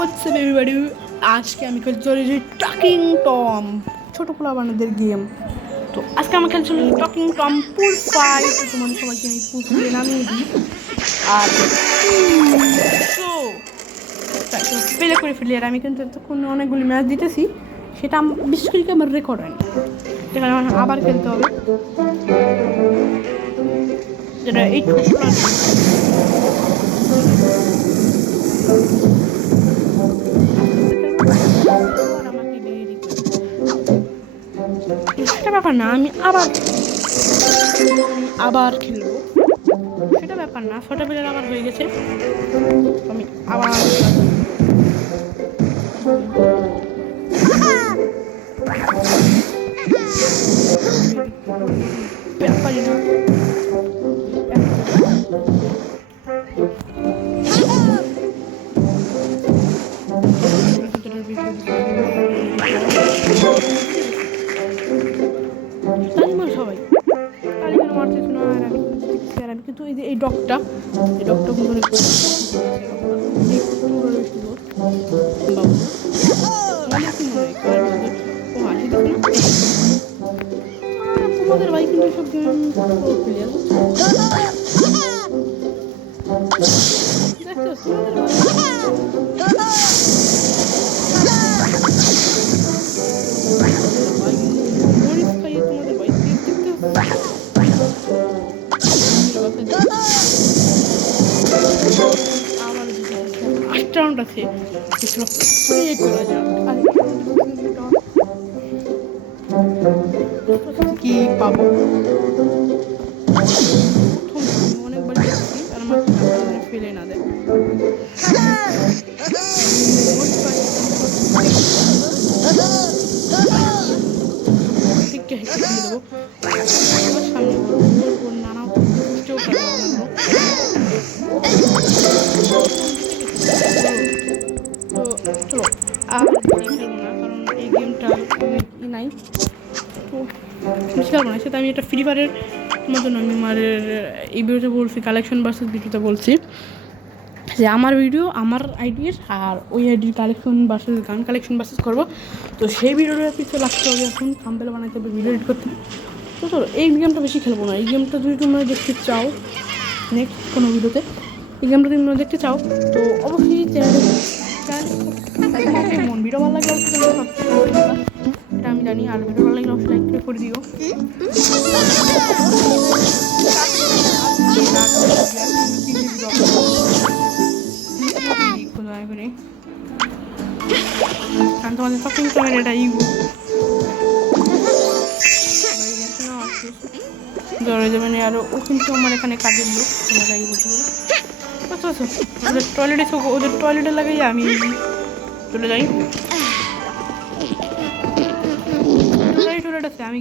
What's up everybody? আজকে আমি খেলতে চলেছি টকিং টম, ছোট পোলা বানাদের গেম। তো আজকে আমি খেলছি টকিং টম পুল ফাইট। তোমাদের সবাইকে আমি পুল দিয়ে নামিয়ে দিই আর প্লে করে ফেলি। আর আমি কিন্তু এতক্ষণ অনেকগুলি ম্যাচ দিতেছি, সেটা বিশেষ করে আমার রেকর্ড হয়নি, সেখানে আমার আবার খেলতে হবে। যেটা এই সেটা ব্যাপার না, আমি আবার খেলবো, সেটা ব্যাপার না। 6টা প্লেয়ার আবার হয়ে গেছে, আমি আবার ব্যাপারই না। সবাই তালিমার মারতেছ না, আর আমি কিন্তু এই ডগটা কিন্তু তোমাদের ভাই কিন্তু সব গেম প্লেয়ার আছে, কি পাবো অনেকবার আর আমার ফেলে না দেয়। দেবো সামনে নানা তো চলো আর খেলবো না, কারণ এই গেমটা ই নাই, তো খেলবো না। সেটা আমি একটা ফ্রি ফায়ারের মতন আমি আমার এই ভিডিওতে বলছি, কালেকশন ভার্সেস ভিডিওতে বলছি যে আমার ভিডিও আমার আইডির আর ওই আইডির গান কালেকশন ভার্সেস করবো। তো সেই ভিডিওটার পিছনে লাগতে হবে, এখন থাম্বনেল বানাইতে হবে, ভিডিও এডিট করতে হবে। তো চলো এই গেমটা বেশি খেলবো না। এই গেমটা যদি তোমরা দেখতে চাও নেক্সট কোনো ভিডিওতে, এই গেমটা যদি তোমরা দেখতে চাও তো অবশ্যই চ্যানেল মন ভিডিও ভালো লাগলে এটা আমি জানি, আর ভিডিও ভালো লাগলে অবশ্যই লাইক করে দিও। কারণ তোমাদের শপিং করার এটা ধরে যাবেন, আর ও কিন্তু আমার এখানে কাজের লোক, তোমরা বলতে পারো। ওদের টয়লেটে লাগাই আমি চলে যাই, টয়লেট আছে আমি